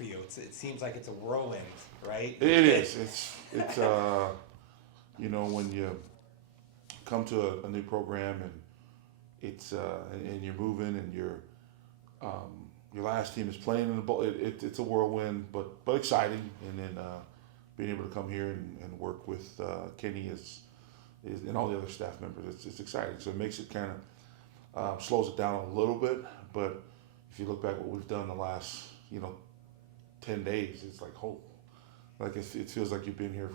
for you? It seems like it's a whirlwind, right? It is. It's when you come to a new program and it's and you're moving and your last team is playing in the bowl. It's a whirlwind, but exciting. And then being able to come here and work with Kenny is and all the other staff members. It's exciting. So it makes it kind of slows it down a little bit. But if you look back what we've done the last 10 days, it's like like it feels like you've been here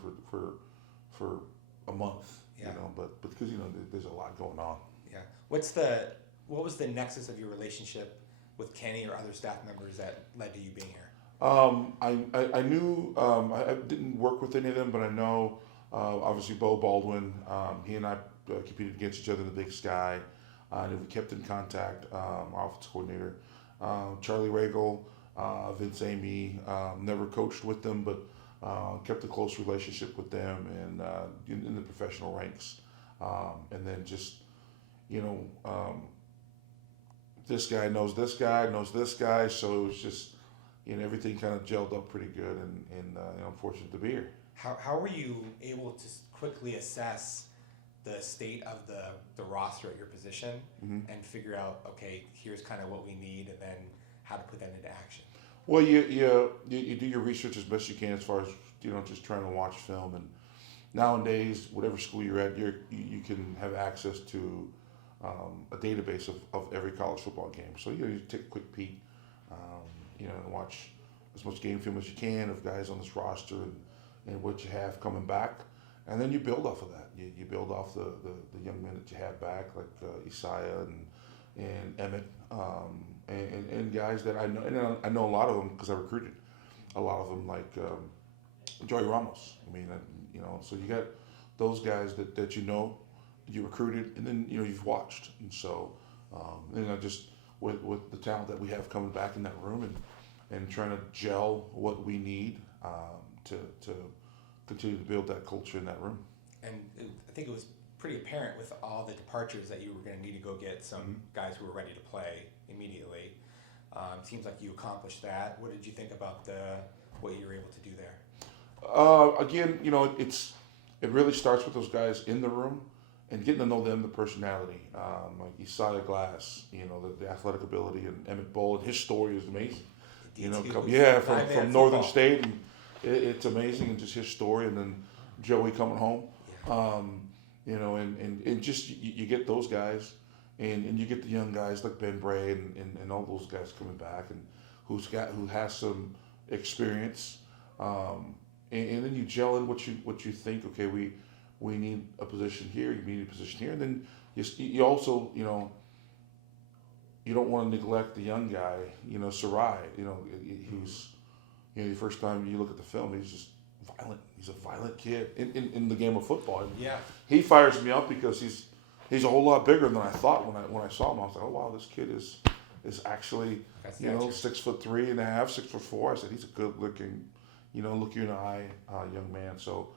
for a month. Yeah. But because there's a lot going on. Yeah. What was the nexus of your relationship with Kenny or other staff members that led to you being here? I knew I didn't work with any of them, but I know obviously Bo Baldwin. He and I competed against each other in the Big Sky, and we kept in contact. Our offensive coordinator, Charlie Regal, Vince Amy. Never coached with them, but kept a close relationship with them and in the professional ranks. And then just this guy knows this guy, so it was just everything kind of gelled up pretty good, and I'm fortunate to be here. How were you able to quickly assess the state of the roster at your position and figure out, okay, here's kind of what we need, and then how to put that into action? Well, you do your research as best you can as far as just trying to watch film, and nowadays whatever school you're at, you can have access to a database of every college football game. So you take a quick peek, and watch as much game film as you can of guys on this roster and what you have coming back, and then you build off of that. You build off the young men that you have back, like Isaiah and Emmett, and guys that I know. And I know a lot of them because I recruited a lot of them, like Joey Ramos. So you got those guys that you recruited, and then you've watched, and so just with the talent that we have coming back in that room and trying to gel what we need to continue to build that culture in that room. And I think it was pretty apparent with all the departures that you were going to need to go get some guys who were ready to play immediately. Seems like you accomplished that. What did you think about what you were able to do there? Again, it really starts with those guys in the room and getting to know them, the personality. Like Isaiah Glass, the athletic ability, and Emmett Bull, and his story is amazing. From Northern State, and it's amazing, and just his story, and then Joey coming home. And just you get those guys, and you get the young guys like Ben Bray and all those guys coming back, and who has some experience, and then you gel in what you think. Okay, we need a position here. You need a position here, and then you also you don't want to neglect the young guy. Sarai. Who's the first time you look at the film, he's just violent. He's a violent kid in the game of football. And yeah, he fires me up because he's a whole lot bigger than I thought when I saw him. I was like, oh wow, this kid is actually 6'3.5", 6'4". I said he's a good looking, look you in the eye young man. So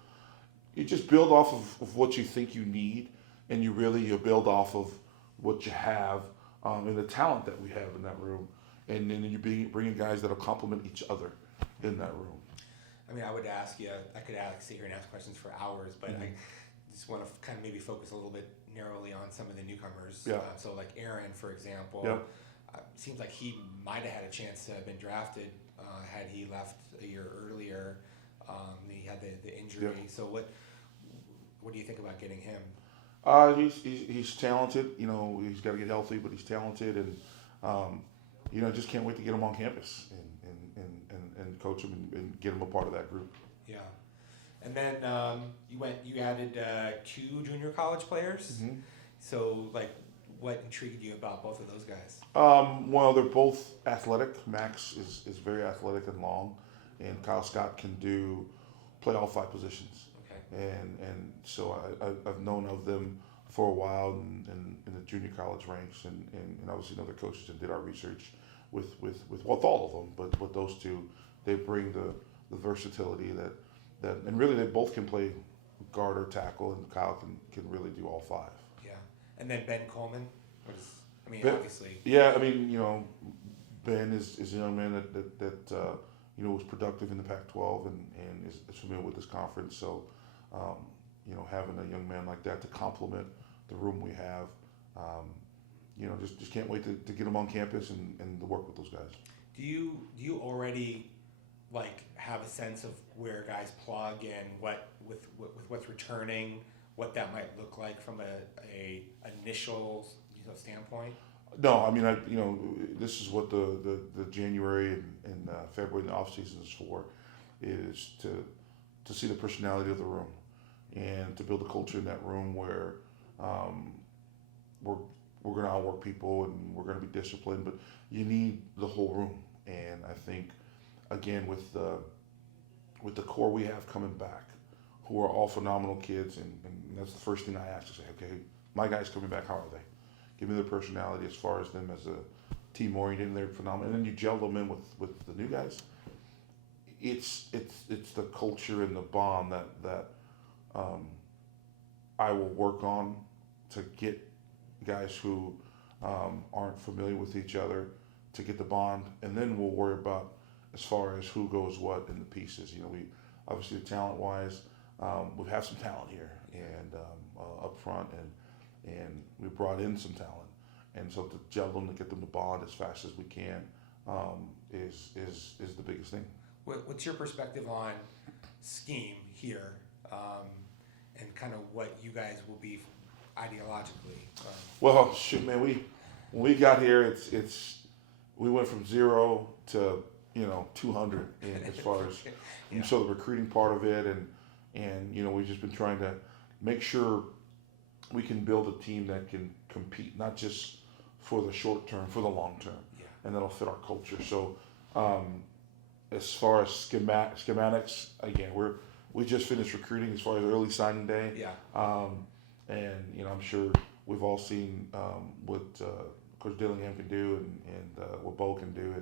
you just build off of what you think you need, and you build off of what you have and the talent that we have in that room, and then you bringing guys that'll complement each other in that room. I would ask you. I could sit here and ask questions for hours, but I just want to kind of maybe focus a little bit narrowly on some of the newcomers. Yeah. So like Aaron, for example, seems like he might have had a chance to have been drafted had he left a year earlier. He had the injury. Yeah. So what do you think about getting him? He's talented. He's got to get healthy, but he's talented, and just can't wait to get him on campus and coach him and get him a part of that group. Yeah, and then you added 2 junior college players. Mm-hmm. So what intrigued you about both of those guys? Well, they're both athletic. Max is very athletic and long, and Kyle Scott can play all 5 positions. Okay. And so I've known of them for a while in the junior college ranks, and obviously other coaches and did our research with all of them, but with those 2, they bring the versatility that and really they both can play guard or tackle, and Kyle can really do all 5. Yeah, and then Ben Coleman. Ben, obviously. Yeah, Ben is a young man that was productive in the Pac-12 and is familiar with this conference. So, having a young man like that to complement the room we have, just can't wait to get him on campus and to work with those guys. Do you already have a sense of where guys plug and what with what's returning, what that might look like from a initial standpoint? No, I mean, this is what the January and February in the off season is for, is to see the personality of the room and to build a culture in that room where we're going to outwork people and we're going to be disciplined, but you need the whole room. And I think, again, with the core we have coming back, who are all phenomenal kids, and that's the first thing I ask to say, okay, my guys coming back, how are they? Give me their personality as far as them as a team oriented, and they're phenomenal. And then you gel them in with the new guys. It's the culture and the bond that I will work on to get guys who aren't familiar with each other to get the bond, and then we'll worry about as far as who goes what in the pieces. We obviously talent wise, we have some talent here and up front, and we brought in some talent, and so to gel them, to get them to bond as fast as we can, is the biggest thing. What's your perspective on scheme here, and kind of what you guys will be ideologically? Well, shit, man, when we got here, it's we went from 0 to 200 as far as yeah. So the recruiting part of it, and we've just been trying to make sure we can build a team that can compete, not just for the short term, for the long term, and that'll fit our culture. So, as far as schematics, again, we just finished recruiting as far as early signing day. And I'm sure we've all seen what Coach Dillingham can do and what Bo can do,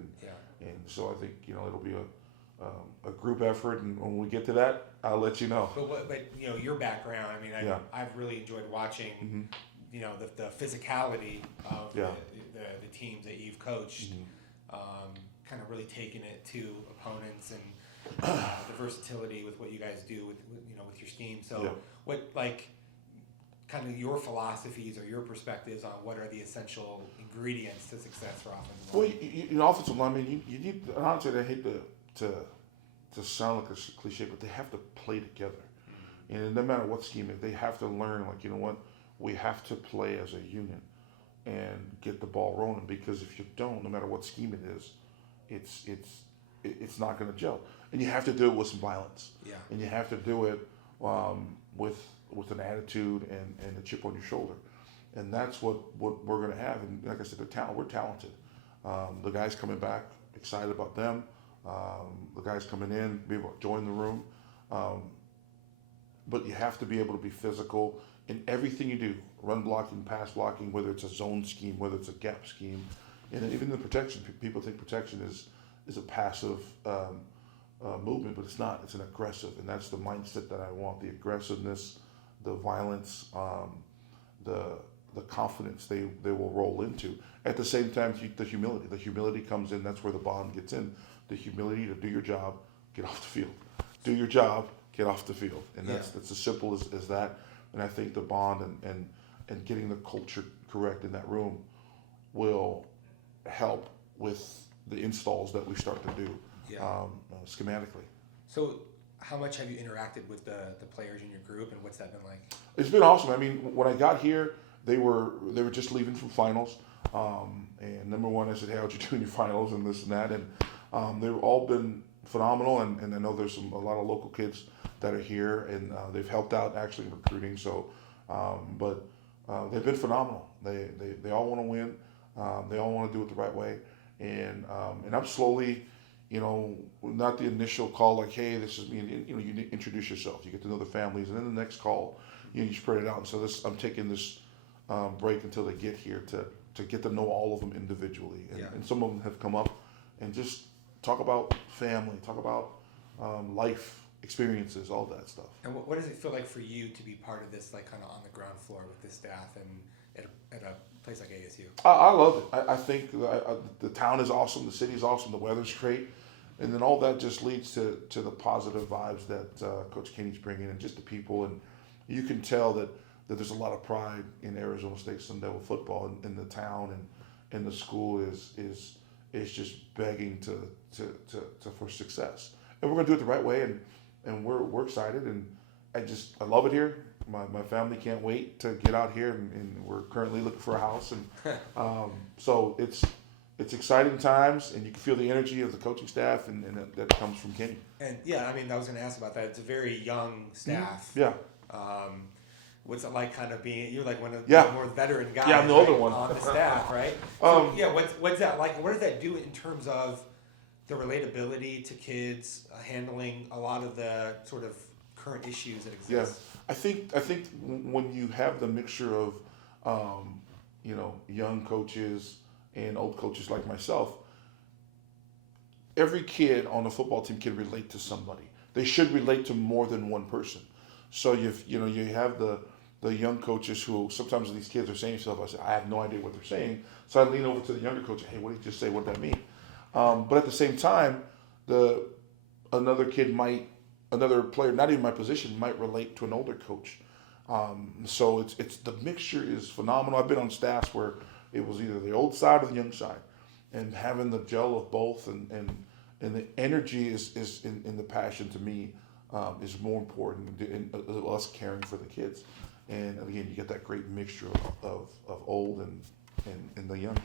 and so I think it'll be a group effort, and when we get to that, I'll let you know. But your background, I mean, I've really enjoyed watching, Mm-hmm. the physicality of Yeah. the teams that you've coached, Mm-hmm. kind of really taking it to opponents and the versatility with what you guys do with your scheme. So Yeah. what kind of your philosophies or your perspectives on what are the essential ingredients to success for offensive Well, line? offensive linemen, you need, honestly, I hate to sound like a cliche, but they have to play together. And no matter what scheme it is, they have to learn, we have to play as a unit and get the ball rolling, because if you don't, no matter what scheme it is, it's not going to gel. And you have to do it with some violence. Yeah. And you have to do it with an attitude and a chip on your shoulder. And that's what we're going to have. And like I said, we're talented. The guys coming back, excited about them. The guys coming in, be able to join the room. But you have to be able to be physical in everything you do. Run blocking, pass blocking, whether it's a zone scheme, whether it's a gap scheme. And even the protection. People think protection is a passive movement, but it's not. It's an aggressive. And that's the mindset that I want. The aggressiveness, the violence, the confidence they will roll into. At the same time, the humility. The humility comes in. That's where the bond gets in. The humility to do your job, get off the field. Do your job, get off the field. And that's as simple as that. And I think the bond and getting the culture correct in that room will help with the installs that we start to do schematically. So how much have you interacted with the players in your group, and what's that been like? It's been awesome. I mean, when I got here, they were just leaving from finals. And number one, I said, hey, how'd you do in your finals and this and that. And they've all been phenomenal. And I know there's a lot of local kids that are here, and they've helped out actually in recruiting. So, but they've been phenomenal. They all want to win. They all want to do it the right way. And I'm slowly, not the initial call like, hey, this is me. You introduce yourself. You get to know the families, and then the next call, you spread it out. And so I'm taking this break until they get here to get to know all of them individually. And some of them have come up and just talk about family, talk about life experiences, all that stuff. And what does it feel like for you to be part of this, kind of on the ground floor with this staff and at a place like ASU? I love it. I think the town is awesome. The city is awesome. The weather's great. and then all that just leads to the positive vibes that Coach Kenny's bringing, and just the people, and you can tell that there's a lot of pride in Arizona State Sun Devil football, in the town, and the school is just begging to for success, and we're gonna do it the right way, and we're excited, and I love it here. My family can't wait to get out here, and we're currently looking for a house, and so it's exciting times, and you can feel the energy of the coaching staff, and that comes from Kenny. And yeah, I mean, I was going to ask about that. It's a very young staff. Yeah. What's it like kind of being, you're like one of Yeah. the more veteran guys, Yeah, I'm the right, older one. on the staff, right? So, yeah, what's that like? What does that do in terms of the relatability to kids, handling a lot of the sort of current issues that exist? Yeah, I think when you have the mixture of, young coaches and old coaches like myself, every kid on a football team can relate to somebody. They should relate to more than one person. So you have the young coaches who sometimes these kids are saying stuff. I say, I have no idea what they're saying. So I lean over to the younger coach. Hey, what did you just say? What did that mean? But at the same time, another player, not even my position, might relate to an older coach. So it's the mixture is phenomenal. I've been on staffs where it was either the old side or the young side, and having the gel of both, and the energy is in the passion, to me, is more important in us caring for the kids. And again, you get that great mixture of old and the young.